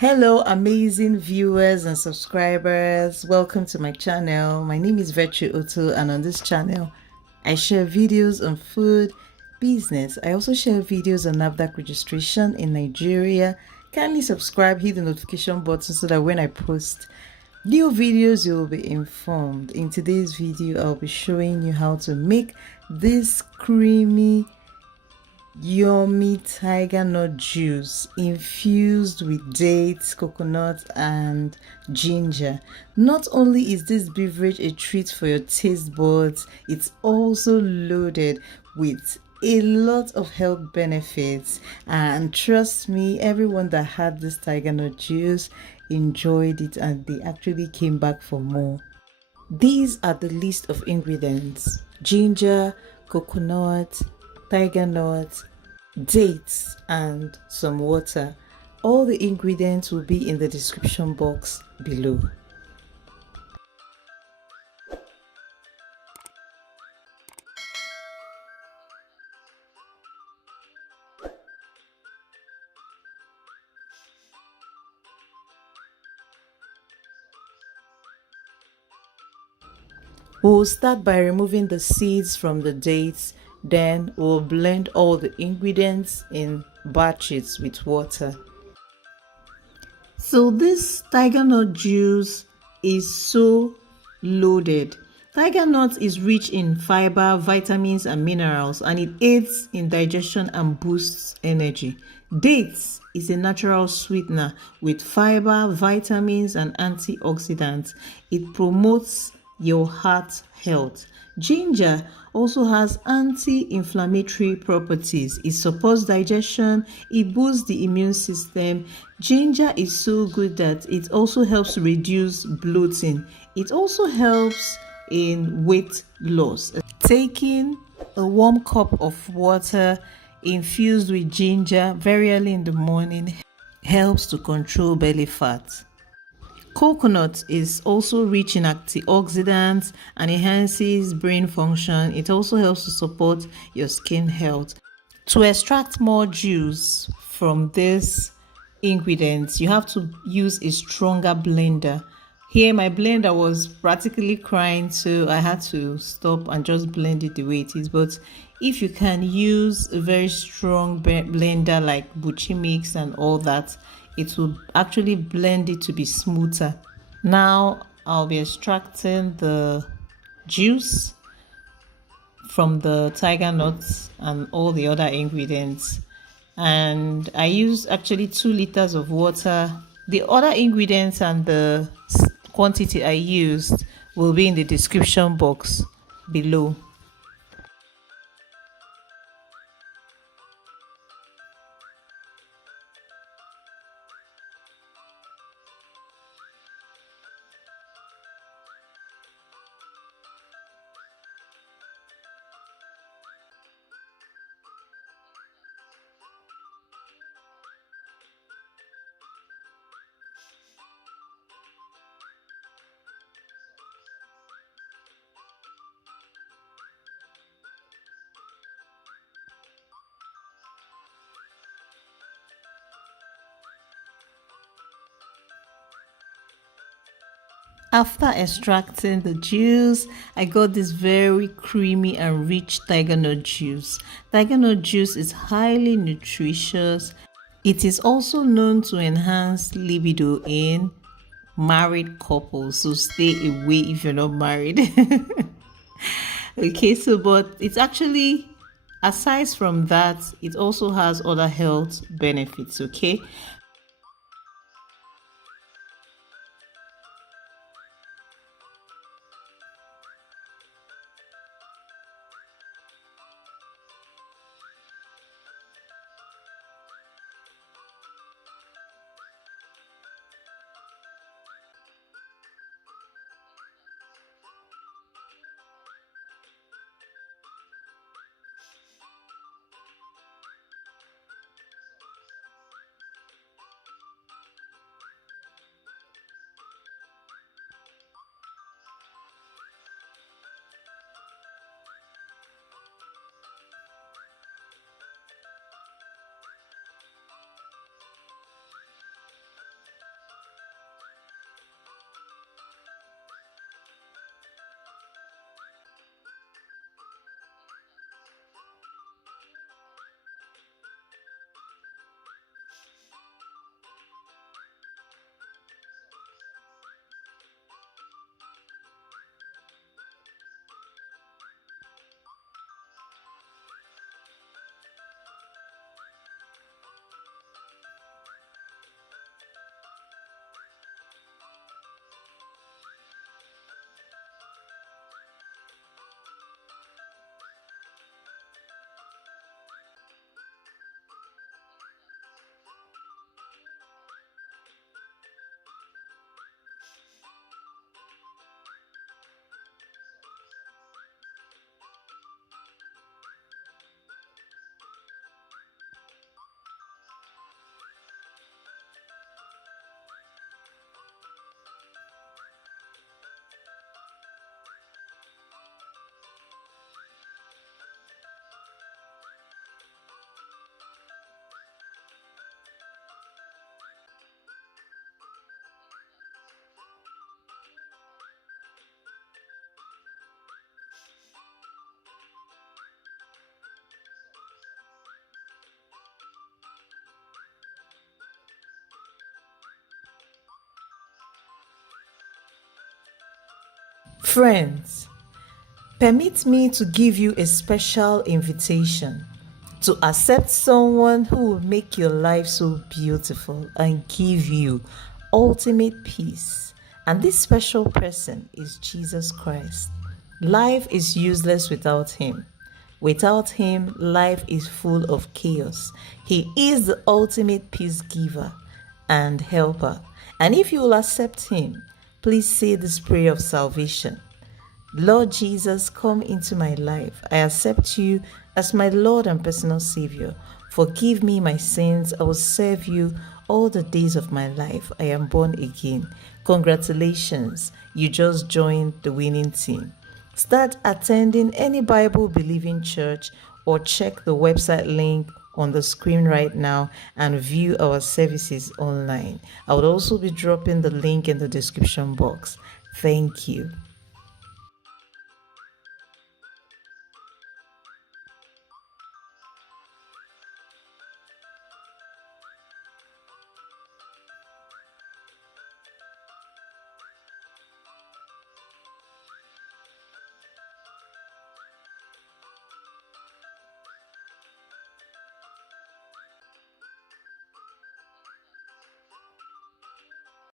Hello, amazing viewers and subscribers. Welcome to my channel. My name is Virtue Otto, and on this channel, I share videos on food, business. I also share videos on NAFDAC registration in Nigeria. Kindly subscribe, hit the notification button so that when I post new videos, you will be informed. In today's video, I'll be showing you how to make this creamy yummy tiger nut juice infused with dates, coconut, and ginger. Not only is this beverage a treat for your taste buds, it's also loaded with a lot of health benefits, and trust me, everyone that had this tiger nut juice enjoyed it and they actually came back for more. These are the list of ingredients: ginger, coconut, tiger nut, dates, and some water. All the ingredients will be in the description box below. We'll start by removing the seeds from the dates, then we'll blend all the ingredients in batches with water. So this tiger nut juice is so loaded. Tiger nut is rich in fiber, vitamins, and minerals, and it aids in digestion and boosts energy. Dates is a natural sweetener with fiber, vitamins, and antioxidants. It promotes your heart health. Ginger also has anti-inflammatory properties. It supports digestion, it boosts the immune system. Ginger is so good that it also helps reduce bloating. It also helps in weight loss. Taking a warm cup of water infused with ginger very early in the morning helps to control belly fat. Coconut is also rich in antioxidants and enhances brain function. It also helps to support your skin health. To extract more juice from these ingredients, you have to use a stronger blender. Here, my blender was practically crying, so I had to stop and just blend it the way it is. But if you can use a very strong blender like Buchi Mix and all that, it will actually blend it to be smoother. Now I'll be extracting the juice from the tiger nuts and all the other ingredients, and I use actually 2 liters of water. The other ingredients and the quantity I used will be in the description box below. After extracting the juice, I got this very creamy and rich tiger nut juice. Tiger nut juice is highly nutritious. It is also known to enhance libido in married couples, so stay away if you're not married. Okay, so but it's actually, aside from that, it also has other health benefits. Okay, Friends, permit me to give you a special invitation to accept someone who will make your life so beautiful and give you ultimate peace. And this special person is Jesus Christ. Life is useless without him. Without him, life is full of chaos. He is the ultimate peace giver and helper. And if you will accept him, please say this prayer of salvation. Lord Jesus, come into my life. I accept you as my Lord and personal Savior. Forgive me my sins. I will serve you all the days of my life. I am born again. Congratulations, you just joined the winning team. Start attending any Bible-believing church or check the website link on the screen right now and view our services online. I would also be dropping the link in the description box. Thank you.